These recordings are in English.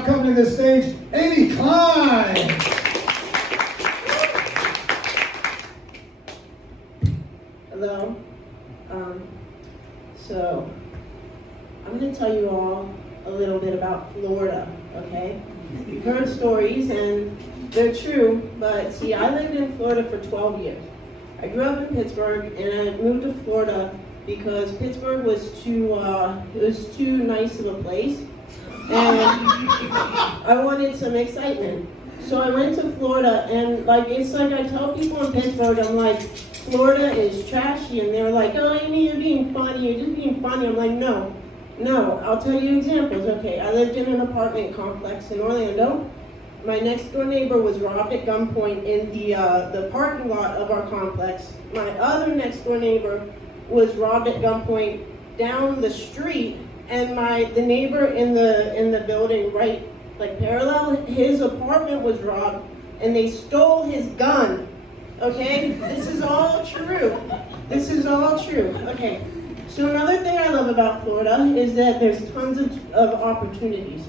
now coming to the stage, Amy Klein. Hello. So, I'm going to tell you all a little bit about Florida, okay? You've heard stories, and they're true, but see, I lived in Florida for 12 years. I grew up in Pittsburgh, and I moved to Florida because Pittsburgh was too nice of a place, and I wanted some excitement. So I went to Florida, and it's like I tell people in Pittsburgh, I'm like, Florida is trashy, and they're like, oh, Amy, you're being funny, you're just being funny. I'm like, no, I'll tell you examples. Okay, I lived in an apartment complex in Orlando. My next door neighbor was robbed at gunpoint in the parking lot of our complex. My other next door neighbor was robbed at gunpoint down the street, and the neighbor in the building right parallel, his apartment was robbed, and they stole his gun. Okay, this is all true. Okay, so another thing I love about Florida is that there's tons of opportunities.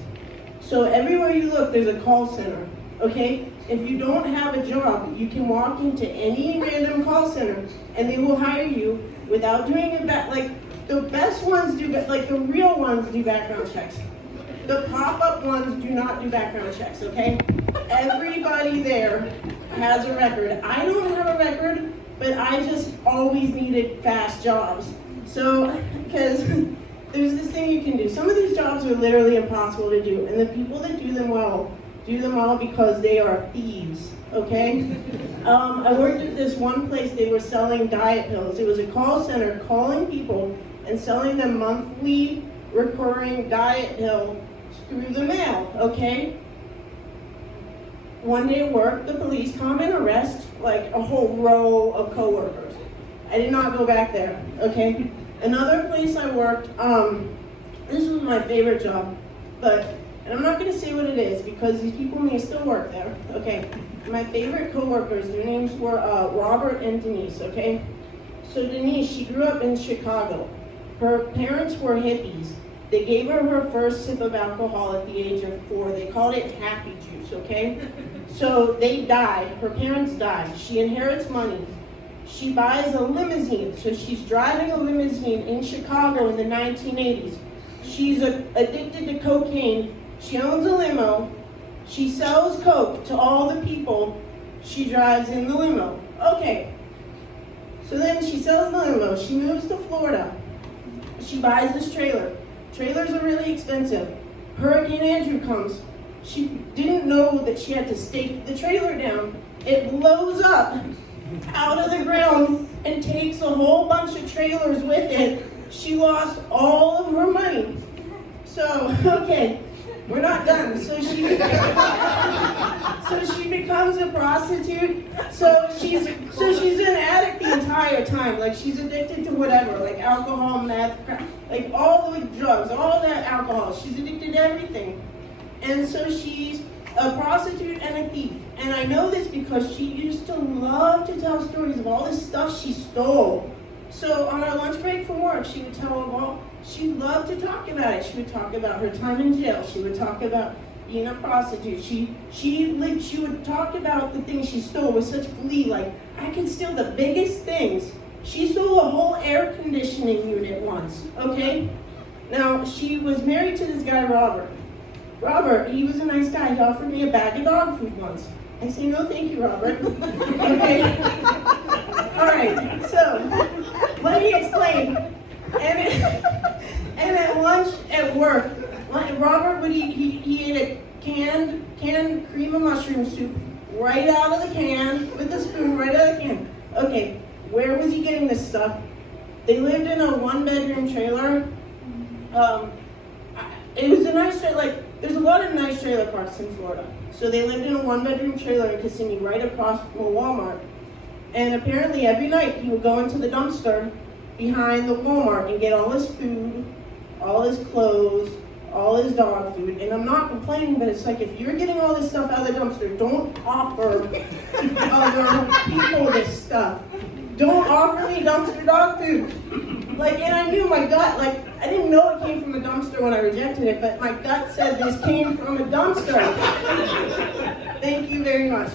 So everywhere you look, there's a call center. Okay, if you don't have a job, you can walk into any random call center, and they will hire you without doing the best ones do, the real ones do background checks. The pop-up ones do not do background checks, okay? Everybody there has a record. I don't have a record, but I just always needed fast jobs. So, because there's this thing you can do. Some of these jobs are literally impossible to do, and the people that do them well because they are thieves, okay? I worked at this one place, they were selling diet pills. It was a call center calling people and selling them monthly recurring diet pill through the mail, okay? One day at work, the police come and arrest a whole row of coworkers. I did not go back there, okay? Another place I worked, this was my favorite job, and I'm not gonna say what it is because these people may still work there, okay? My favorite coworkers, their names were Robert and Denise, okay? So Denise, she grew up in Chicago. Her parents were hippies. They gave her her first sip of alcohol at the age of 4. They called it happy juice, okay? So they died. Her parents died. She inherits money. She buys a limousine. So she's driving a limousine in Chicago in the 1980s. She's addicted to cocaine. She owns a limo. She sells coke to all the people she drives in the limo. Okay. So then she sells the limo. She moves to Florida. She buys this trailer. Trailers are really expensive. Hurricane Andrew comes. She didn't know that she had to stake the trailer down. It blows up out of the ground and takes a whole bunch of trailers with it. She lost all of her money. So, okay, we're not done. So she becomes a prostitute. So she's an addict the entire time. She's addicted to whatever, alcohol, meth, crack, all the drugs, all that alcohol. She's addicted to everything. And so she's a prostitute and a thief. And I know this because she used to love to tell stories of all this stuff she stole. So on our lunch break from work, she would tell them all, she loved to talk about it. She would talk about her time in jail. She would talk about being a prostitute. She would talk about the things she stole with such glee, I can steal the biggest things. She stole a whole air conditioning unit once, okay? Now, she was married to this guy, Robert. Robert, he was a nice guy. He offered me a bag of dog food once. I say, no, thank you, Robert. Okay? All right, so let me explain. And at lunch at work, Robert would eat, he ate a canned cream of mushroom soup right out of the can with a spoon right out of the can. Okay, where was he getting this stuff? They lived in a one-bedroom trailer. It was a nice trailer, there's a lot of nice trailer parks in Florida. So they lived in a one-bedroom trailer in Kissimmee right across from a Walmart. And apparently every night he would go into the dumpster behind the Walmart and get all his food, all his clothes, all his dog food. And I'm not complaining, but it's if you're getting all this stuff out of the dumpster, don't offer other people this stuff. Don't offer me dumpster dog food. And I knew my gut, I didn't know it came from a dumpster when I rejected it, but my gut said this came from a dumpster. Thank you very much.